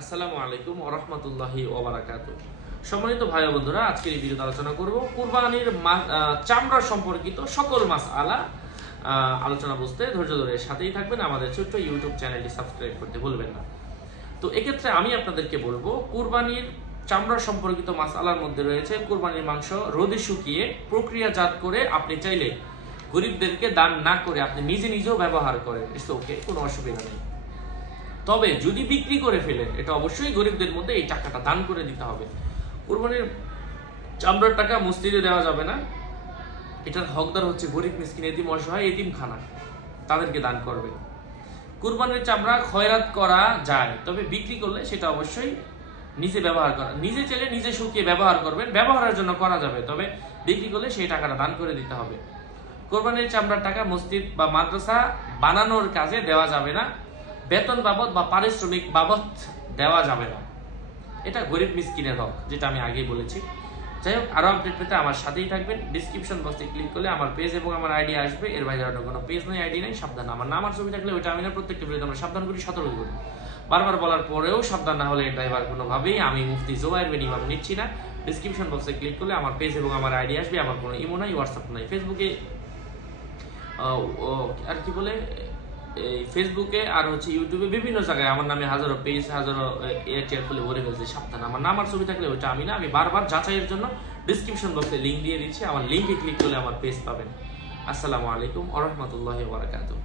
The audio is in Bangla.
আসসালামু আলাইকুম ওয়া রাহমাতুল্লাহি ওয়া বারাকাতুহু। সম্মানিত ভাই ও বন্ধুরা, আজকের এই ভিডিওতে আলোচনা করব কুরবানির চামড়া সম্পর্কিত সকল মাসআলা আলোচনা বুঝতে ধৈর্য ধরে সাথেই থাকবেন। আমাদের ছোট্ট ইউটিউব চ্যানেলটি সাবস্ক্রাইব করতে ভুলবেন না। তো এক্ষেত্রে আমি আপনাদেরকে বলবো, কুরবানির চামড়া সম্পর্কিত মাসআলার মধ্যে রয়েছে কুরবানির মাংস রোদে শুকিয়ে প্রক্রিয়াজাত করে আপনি চাইলে গরিবদেরকে দান না করে আপনি নিজে নিজেও ব্যবহার করেন, ইটস ওকে, কোনো অসুবিধা নেই। তবে যদি বিক্রি করে ফেলেন, এটা অবশ্যই গরিবদের মধ্যে এই টাকাটা দান করে দিতে হবে। কুরবানির চামড়ার টাকা মসজিদে দেওয়া যাবে না, এটার হকদার হচ্ছে গরিব মিসকিন এতিম অসহায় এতিমখানা, তাদেরকে দান করবে। কুরবানির চামড়া খয়রাত করা যায়, তবে বিক্রি করলে সেটা অবশ্যই নিজে ব্যবহার করা, নিজে চাইলে নিজে শুকিয়ে ব্যবহার করবেন, ব্যবহারের জন্য করা যাবে, তবে বিক্রি করলে সেই টাকাটা দান করে দিতে হবে। কুরবানির চামড়ার টাকা মসজিদ বা মাদ্রাসা বানানোর কাজে দেওয়া যাবে না, বেতন বাবদ বা পারিশ্রমিক বাবদ দেওয়া যাবে না, এটা গরিব মিসকিনের হক, যেটা আমি আগেই বলেছি। যাই হোক, আরো আপডেট পেতে আমার সাথেই থাকবেন। ডিসক্রিপশন বক্সে ক্লিক করলে আমার পেজ এবং আমার আইডি আসবে, এর বাইরে অন্য কোনো পেজ নেই, আইডি নেই, সাবধান। আমার নাম আর ছবি থাকলে ওইটা আমি না, প্রত্যেকটা ভিডিওতে আমরা সাবধান করি, সতর্ক করি। বারবার বলার পরেও সাবধান না হলে ড্রাইভার কোনোভাবেই আমি মুফতি জোবায়ের বিন ইমাম নিচ্ছি না। ডিসক্রিপশন বক্সে ক্লিক করলে আমার পেজ এবং আমার আইডি আসবে। আমার কোনো ইমো নাই, হোয়াটসঅ্যাপ নাই, ফেসবুকে আর কি বলে ফেসবুকে আর হচ্ছে ইউটিউবে বিভিন্ন জায়গায় আমার নামে হাজারো পেজ, হাজারো এয়ারটেল খুলে ভরে ফেলছে, সাবধান। আমার নাম আর ছবি থাকলে ওইটা আমি না, আমি বারবার যাচাইয়ের জন্য ডিসক্রিপশন বক্সে লিঙ্ক দিয়ে দিচ্ছি, আমার লিঙ্কে ক্লিক করলে আমার পেজ পাবেন। আসসালামু আলাইকুম ওয়া রাহমাতুল্লাহি ওয়া বারাকাতুহু।